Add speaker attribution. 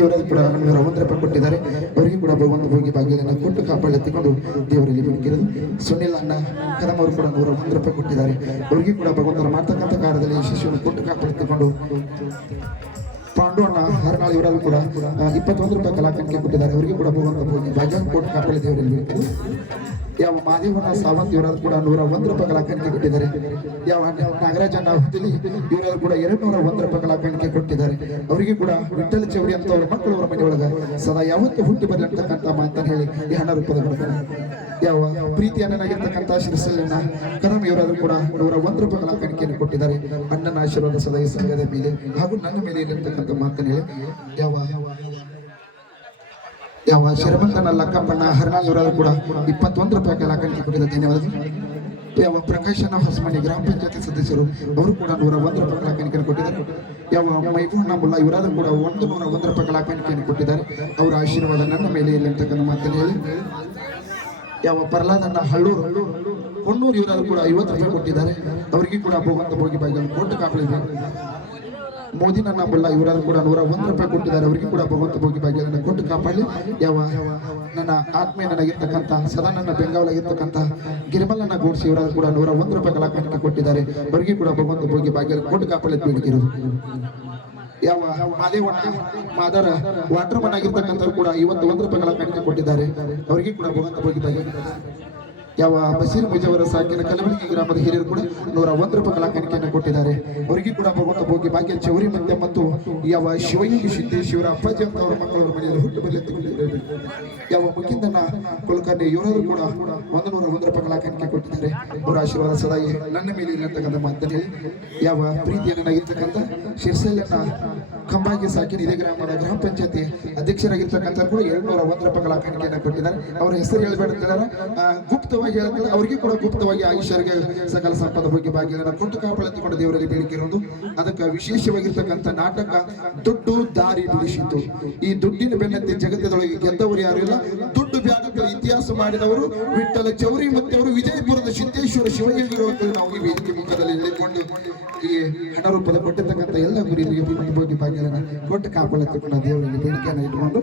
Speaker 1: ಇವರದ್ದು ಕೂಡ ಒಂದ್ ರೂಪಾಯಿ ಕೊಟ್ಟಿದ್ದಾರೆ. ಅವರಿಗೆ ಕೂಡ ಭಗವಂತ ಹೋಗಿ ಭಾಗ್ಯವನ್ನು ಕೊಟ್ಟು ಕಾಪಾಡೆತ್ತಿಕೊಂಡು ದೇವರಲ್ಲಿ ಬೇಡಿಕಿರೋದು ಸುನಿಲ್ ಅಣ್ಣ ಕದಮ್ ಕೂಡ ನೂರ ಒಂದು ರೂಪಾಯಿ ಕೊಟ್ಟಿದ್ದಾರೆ. ಅವರಿಗೆ ಕೂಡ ಭಗವಂತರ ಮಾಡ್ತಕ್ಕಂಥ ಕಾರ್ಯದಲ್ಲಿ ಯಶಸ್ವಿಯನ್ನು ಕೊಟ್ಟು ಕಾಪಾಡೆತ್ತಿಕೊಂಡು ಪಾಂಡು ಅಣ್ಣ ಹರನಾಳ್ ಇವರಲ್ಲೂ ಕೂಡ ಇಪ್ಪತ್ತೊಂದು ರೂಪಾಯಿ ಕಲಾಕಂಠಕ್ಕೆ ಕೊಟ್ಟಿದ್ದಾರೆ. ಅವರಿಗೆ ಕೂಡ ಭಗವಂತ ಪೂಜೆ ಭಜನ್ ಕೋಟ್ ಕಾಪಾಡಿ ದೇವರಲ್ಲಿ ಯಾವ ಮಾದೇವನ ಸಾವಂತ್ ಇವರಲ್ಲಿ ಕೂಡ ನೂರ ಒಂದು ರೂಪಾಯಿ ಕಲಾಕಂಠಕ್ಕೆ ಕೊಟ್ಟಿದ್ದಾರೆ. ಯಾವ ನಾಗರಾಜಣ್ಣ ಹುದ್ದಲಿ ಇವರದ್ದು ಕೂಡ ಎರಡು ನೂರ ಒಂದು ರೂಪಾಯಿ ಕಲಾಕಂಠಕ್ಕೆ ಕೊಟ್ಟಿದ್ದಾರೆ. ಅವರಿಗೆ ಕೂಡ ವಿಠಲ ಚೌರಿ ಅಂತ ಅವರ ಮಕ್ಕಳು ಅವರ ಸದಾ ಯಾವತ್ತು ಹುಟ್ಟಿ ಬರಲಿ ಅಂತಕ್ಕಂಥ ಮಾತನ್ನು ಹೇಳಿ ಈ ಹಣ ರೂಪದ ಕೊಡ್ತಾರೆ ಯಾವ ಪ್ರೀತಿ ಅಣ್ಣನಾಗಿರ್ತಕ್ಕಂಥ ಶಿರಸನ್ನ ಕರಮ್ ಇವರಾದ್ರೂ ಕೂಡ ನೂರ ಒಂದು ರೂಪಾಯಿ ಕಲಾಕಣಿಕೆಯನ್ನು ಕೊಟ್ಟಿದ್ದಾರೆ. ಅಣ್ಣನ ಆಶೀರ್ವಾದ ಸದಾ ಈ ಸಂಘದ ಮೇಲೆ ಹಾಗೂ ನನ್ನ ಮೇಲೆ ಇರತಕ್ಕಂಥ ಮಾತನ್ನು ಹೇಳಿ. ಯಾವ ಯಾವ ಶರಮಂತನ ಲಕ್ಕಪ್ಪಣ್ಣ ಹರನಾಳ್ ಇವರಾದ್ರೂ ಕೂಡ ಇಪ್ಪತ್ತೊಂದು ರೂಪಾಯಿ ಕಲಾಕಣಿಕೆ ಕೊಟ್ಟಿದ್ದಾರೆ. ಧನ್ಯವಾದಗಳು. ಯಾವ ಪ್ರಕಾಶನ ಹೊಸಮನೆ ಗ್ರಾಮ ಪಂಚಾಯತಿ ಸದಸ್ಯರು, ಅವರು ಕೂಡ ನೂರ ಒಂದು ರೂಪಾಯಿ ಕಲಾಕಣಿಕೆಯನ್ನು ಕೊಟ್ಟಿದ್ದಾರೆ. ಯಾವ ಮೈಬೂರ್ನ ಮುಲ್ಲ ಇವರಾದ್ರೂ ಕೂಡ ಒಂದು ನೂರ ಒಂದು ರೂಪಾಯಿ ಕಲಾಕಣಿಕೆಯನ್ನು ಕೊಟ್ಟಿದ್ದಾರೆ. ಅವರ ಆಶೀರ್ವಾದ ನನ್ನ ಮೇಲೆ ಇಲ್ಲಿ ಅಂತಕ್ಕಂಥ ಮಾತನ್ನು ಹೇಳಿ. ಯಾವ ಪ್ರಹ್ಲಾದಣ್ಣ ಹಳ್ಳೂರು ಹೊನ್ನೂರು ಇವರಾದ್ರು ಕೂಡ ಐವತ್ತು ರೂಪಾಯಿ ಕೊಟ್ಟಿದ್ದಾರೆ. ಅವರಿಗೆ ಕೂಡ ಭಗವಂತ ಭೋಗಿ ಭಾಗ್ಯ ಕೊಟ್ಟು ಕಾಪಳಿದೆ ಮೋದಿ ನನ್ನ ಬುಲ್ಲ ಇವರಾದ್ರು ಕೂಡ ನೂರ ಒಂದು ರೂಪಾಯಿ ಕೊಟ್ಟಿದ್ದಾರೆ. ಅವರಿಗೆ ಕೂಡ ಭಗವಂತ ಭೋಗಿ ಭಾಗ್ಯವನ್ನು ಕೊಟ್ಟು ಕಾಪಾಡಲಿ ಯಾವ ನನ್ನ ಆತ್ಮೀಯ ನನಗಿರ್ತಕ್ಕಂಥ, ಸದಾ ನನ್ನ ಬೆಂಗಾವಲಾಗಿರ್ತಕ್ಕಂಥ ಗಿರಿಮಲ್ಲನ್ನ ಗೂಡಿಸಿ ಇವರಾದ್ರು ಕೂಡ ನೂರ ಒಂದು ರೂಪಾಯಿ ಕಲಾಕಂಠಕ್ಕೆ ಕೊಟ್ಟಿದ್ದಾರೆ. ಅವರಿಗೆ ಕೂಡ ಭಗವಂತ ಭೋಗಿ ಭಾಗ್ಯ ಕೊಟ್ಟು ಕಾಪಾಡಲಿ ಬೇಡಿಕಿರೋದು ಯಾವ ಮಾದೇವಣ್ಣ ಮಾದರ ವಾಟರ್ ಮನ್ ಆಗಿರ್ತಕ್ಕಂಥವ್ರು ಕೂಡ ಇವತ್ತು ಒಂದು ರೂಪಾಯಿಗಳ ಕೊಟ್ಟಿದ್ದಾರೆ. ಅವರಿಗೆ ಕೂಡ ಭಗವಂತ ಭೋಗಿ ಭಾಗ್ಯ ಯಾವ ಬಸೀರ್ ಮುಜವರ ಸಾಕಿನ ಕಲಬುರಗಿ ಗ್ರಾಮದ ಹಿರಿಯರು ಕೂಡ ನೂರ ಒಂದು ರೂಪಾಯಿ ಕಲಾಕಾಣಿಕೆಯನ್ನು ಕೊಟ್ಟಿದ್ದಾರೆ. ಅವರಿಗೆ ಕೂಡ ಭಗವಂತ ಭೋಗಿ ಭಾಗ್ಯ ಚೌರಿ ಮತ್ತೆ ಮತ್ತು ಯಾವ ಶಿವಯೋಗಿ ಸಿದ್ದೇಶ್ವರ ಅಪ್ಪಾಜಿ ಅಂತ ಅವರ ಮಕ್ಕಳವರ ಮನೆಯಲ್ಲಿ ಹುಟ್ಟು ಬರಲಿ ಯಾವ ಮುಖಿಂದನ ಕುಲಕರ್ಣಿ ಇವರಾದ್ರು ಕೂಡ ಒಂದು ನೂರ ಒಂದು ರೂಪಾಯಿ ಕಲಾಕಾಣಿಕೆ ಕೊಟ್ಟಿದ್ದಾರೆ. ಅವರ ಆಶೀರ್ವಾದ ಸದಾ ನನ್ನ ಮೇಲೆ ಇರತಕ್ಕಂಥ ಮಾತಲ್ಲಿ ಯಾವ ಪ್ರೀತಿಯನ್ನು ಇರ್ತಕ್ಕಂಥ ಶಿರ್ಸೆಲ್ಲನ್ನ ಕಂಬಾಗಿ ಸಾಕಿನ ಇದೇ ಗ್ರಾಮದ ಗ್ರಾಮ ಪಂಚಾಯತಿ ಅಧ್ಯಕ್ಷರಾಗಿರ್ತಕ್ಕಂಥ ಕೂಡ ಎರಡು ನೂರ ಒಂದು ರೂಪಾಯಿ ಕಲಾಕಾಣಿಕೆಯನ್ನು ಕೊಟ್ಟಿದ್ದಾರೆ. ಅವರ ಹೆಸರು ಹೇಳ್ಬೇಡ್ತಿದ್ದಾರೆ ಗುಪ್ತವಾಗಿ ಹೇಳ್ತಾರೆ ಅವರಿಗೆ ಕೂಡ ಗುಪ್ತವಾಗಿ ಆಯುಷ್ಯರಿಗೆ ಸಕಲ ಸಂಪದ ಬಗ್ಗೆ ಭಾಗ್ಯಗಳನ್ನು ಕೊಟ್ಟು ಕಾಪಾಡಿಕೊಂಡು ದೇವರಲ್ಲಿ ಬೇಡಿಕೆ ಇರೋದು. ಅದಕ್ಕೆ ವಿಶೇಷವಾಗಿರ್ತಕ್ಕಂಥ ನಾಟಕ ದುಡ್ಡು ದಾರಿ ಬಿಡಿಸಿತು ಈ ದುಡ್ಡಿನ ಬೆನ್ನತ್ತಿ ಜಗತ್ತದೊಳಗೆ ಗೆದ್ದವರು ಯಾರು ಇಲ್ಲ. ದುಡ್ಡು ಬ್ಯಾಗಗಳ ಇತಿಹಾಸ ಮಾಡಿದವರು ವಿಠಲ ಚೌರಿ ಮತ್ತೆ ಅವರು ವಿಜಯಪುರದ ಸಿದ್ದೇಶ್ವರ ಶಿವಯೋಗಿಗಳು ಅಂತ ನಾವು ಈ ವೇದಿಕೆ ಮುಖದಲ್ಲಿ ಹೇಳಿಕೊಂಡು ಈ ಹಣ ರೂಪದ ಕೊಟ್ಟಿರ್ತಕ್ಕಂಥ ಎಲ್ಲ ಗುರಿಗಳಿಗೆ ಬಗ್ಗೆ ಭಾಗ್ಯಗಳನ್ನು ಕೊಟ್ಟು ಕಾಪಾಡತಕ್ಕಂಥ ದೇವರಲ್ಲಿ ಬೇಡಿಕೆಯನ್ನು ಇಟ್ಕೊಂಡು